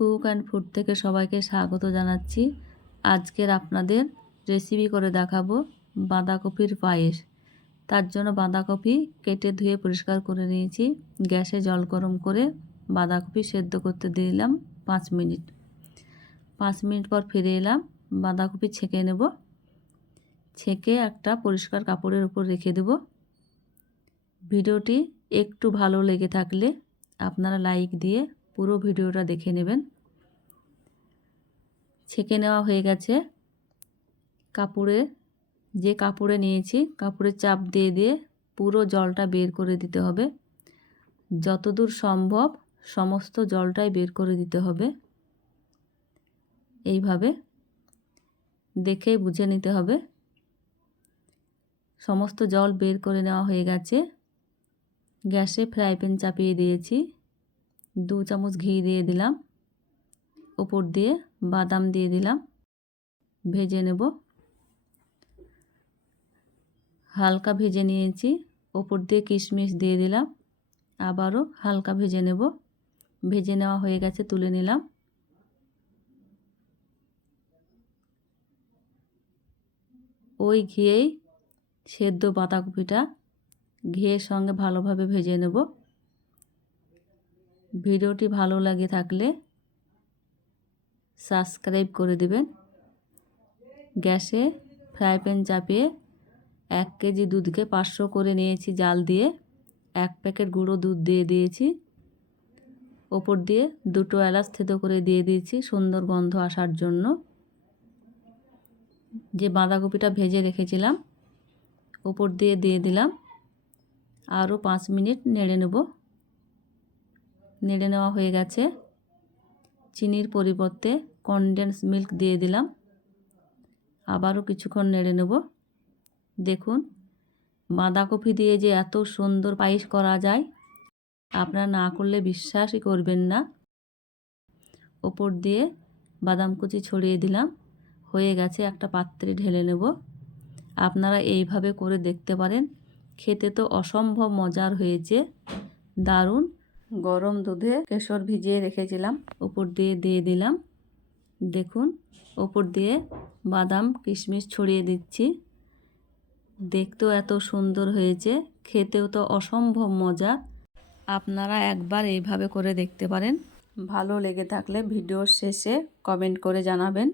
Cook and food থেকে সবাইকে স্বাগত জানাচ্ছি। আজকের আপনাদের রেসিপি করে দেখাবো বাঁধাকপির পায়েস। তার জন্য বাঁধাকপি কেটে ধুয়ে পরিষ্কার করে নিয়েছি। গ্যাসে জল গরম করে বাঁধাকপি সেদ্ধ করতে দিলাম 5 মিনিট। 5 মিনিট পর ফিরে এলাম। বাঁধাকপি ছেঁকে নেব। ছেঁকে একটা পরিষ্কার কাপড়ের উপর রেখে দেব। ভিডিওটি একটু ভালো লেগে থাকলে আপনারা লাইক দিয়ে পুরো ভিডিওটা দেখে নেবেন। ছেঁকে নেওয়া হয়ে গেছে। যে কাপড়ে নিয়েছি কাপড়ে চাপ দিয়ে দিয়ে পুরো জলটা বের করে দিতে হবে। যতদূর সম্ভব সমস্ত জলটাই বের করে দিতে হবে। এইভাবে দেখেই বুঝে নিতে হবে। সমস্ত জল বের করে নেওয়া হয়ে গেছে। গ্যাসে ফ্রাই প্যান চাপিয়ে দিয়েছি। 2 চামচ ঘি দিয়ে দিলাম। উপর দিয়ে বাদাম দিয়ে দিলাম। ভেজে নেব। হালকা ভেজে নিয়েছি। উপর দিয়ে কিশমিশ দিয়ে দিলাম। আবারও হালকা ভেজে নেব। ভেজে নেওয়া হয়ে গেছে, তুলে নিলাম। ওই ঘিয়েই সেদ্ধ বাঁধাকপিটা ঘিয়ের সঙ্গে ভালোভাবে ভেজে নেব। ভিডিওটি ভালো লাগে থাকলে সাবস্ক্রাইব করে দিবেন। গ্যাসে ফ্রাই প্যান চাপিয়ে 1 কেজি দুধকে 500 করে নিয়েছি জাল দিয়ে। 1 প্যাকেট গুঁড়ো দুধ দিয়ে দিয়েছি। ওপর দিয়ে 2টো এলাচ থেতো করে দিয়ে দিয়েছি সুন্দর গন্ধ আসার জন্য। যে বাঁধাকপিটা ভেজে রেখেছিলাম ওপর দিয়ে দিয়ে দিলাম। আরও 5 মিনিট নেড়ে নেব। নেড়ে নেওয়া হয়ে গেছে। চিনির পরিবর্তে কনডেন্স মিল্ক দিয়ে দিলাম। আবারও কিছুক্ষণ নেড়ে নেব। দেখুন বাঁধাকপি দিয়ে যে এত সুন্দর পায়েস করা যায় আপনারা না করলে বিশ্বাসই করবেন না। ওপর দিয়ে বাদাম কুচি ছড়িয়ে দিলাম। হয়ে গেছে, একটা পাত্রে ঢেলে নেব। আপনারা এইভাবে করে দেখতে পারেন। খেতে তো অসম্ভব মজার হয়েছে, দারুণ। গরম দুধে কেশর ভিজিয়ে রেখেছিলাম, ওপর দিয়ে দিয়ে দিলাম। দেখুন ওপর দিয়ে বাদাম কিশমিশ ছড়িয়ে দিচ্ছি। দেখতেও এত সুন্দর হয়েছে, খেতেও তো অসম্ভব মজা। আপনারা একবার এইভাবে করে দেখতে পারেন। ভালো লেগে থাকলে ভিডিওর শেষে কমেন্ট করে জানাবেন।